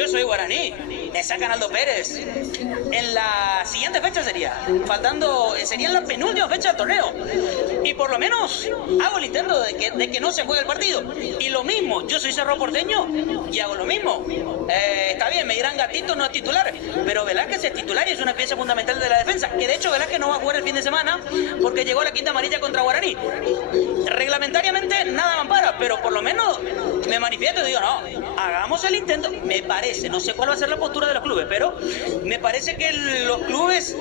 Yo soy guaraní, me sacan Aldo Pérez. En la siguiente fecha sería la penúltima fecha del torneo. Y por lo menos hago el intento de que no se juegue el partido. Y lo mismo, yo soy Cerro Porteño y hago lo mismo. Está bien, me dirán Gatito no es titular, pero Velázquez es titular y es una pieza fundamental de la defensa. Que de hecho Velázquez no va a jugar el fin de semana porque llegó a la quinta amarilla contra Guaraní. Reglamentariamente nada me ampara, pero por lo menos me manifiesto y digo, no, hagamos el intento. Me parece, no sé cuál va a ser la postura de los clubes, pero me parece que los clubes,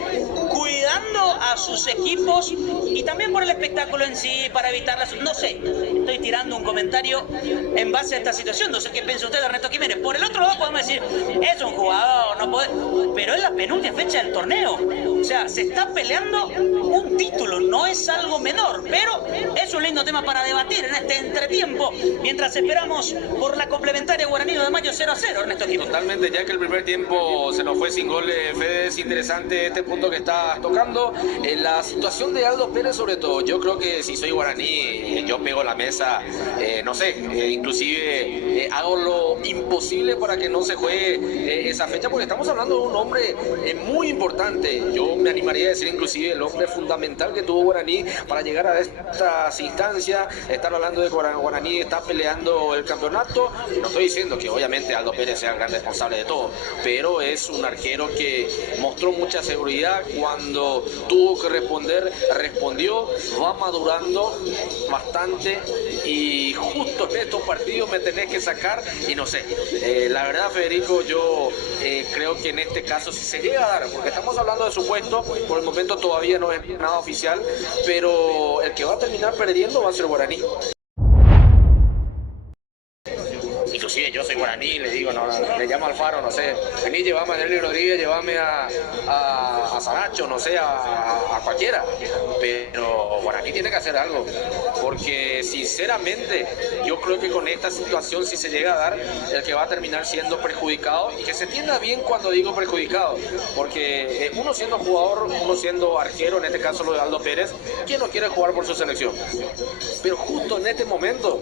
cuidando a sus equipos y también por el espectáculo en sí, para evitar las... No sé, estoy tirando un comentario en base a esta situación. No sé qué piensa usted de Ernesto Jiménez. Por el otro lado podemos decir, es un jugador, no puede... Pero es la penúltima fecha del torneo. O sea, se está peleando un título, no es algo menor, pero es un lindo tema para debatir en este entretiempo, mientras esperamos por la complementaria Guaraní de Mayo 0-0, Ernesto Jiménez. Totalmente, ya que el primer tiempo se nos fue sin goles. Fede, es interesante este punto que estás tocando. En la situación de Aldo Pérez, sobre todo, yo creo que si soy guaraní, yo pego la mesa, no sé, inclusive hago lo imposible para que no se juegue esa fecha, porque estamos hablando de un hombre muy importante. Yo me animaría a decir inclusive el hombre fundamental que tuvo Guaraní para llegar a estas instancias. Estar hablando de Guaraní está peleando el campeonato. No estoy diciendo que obviamente Aldo Pérez sea el gran responsable de todo, pero es un arquero que mostró mucha seguridad cuando tuvo que responder, respondió, va madurando bastante y justo en estos partidos me tenés que sacar y no sé, la verdad, Federico, yo creo que en este caso si se llega a dar, porque estamos hablando de supuesto, por el momento todavía no es nada oficial, pero el que va a terminar perdiendo va a ser Guaraní. Inclusive yo soy guaraní, le digo, no, le llamo al Faro, no sé, vení, llévame a Nelly Rodríguez, llévame a Saracho, no sé, a cualquiera, pero Guaraní tiene que hacer algo, porque sinceramente yo creo que con esta situación, si se llega a dar, el que va a terminar siendo perjudicado, y que se entienda bien cuando digo perjudicado, porque uno siendo jugador, uno siendo arquero, en este caso lo de Aldo Pérez, ¿quién no quiere jugar por su selección? Pero justo en este momento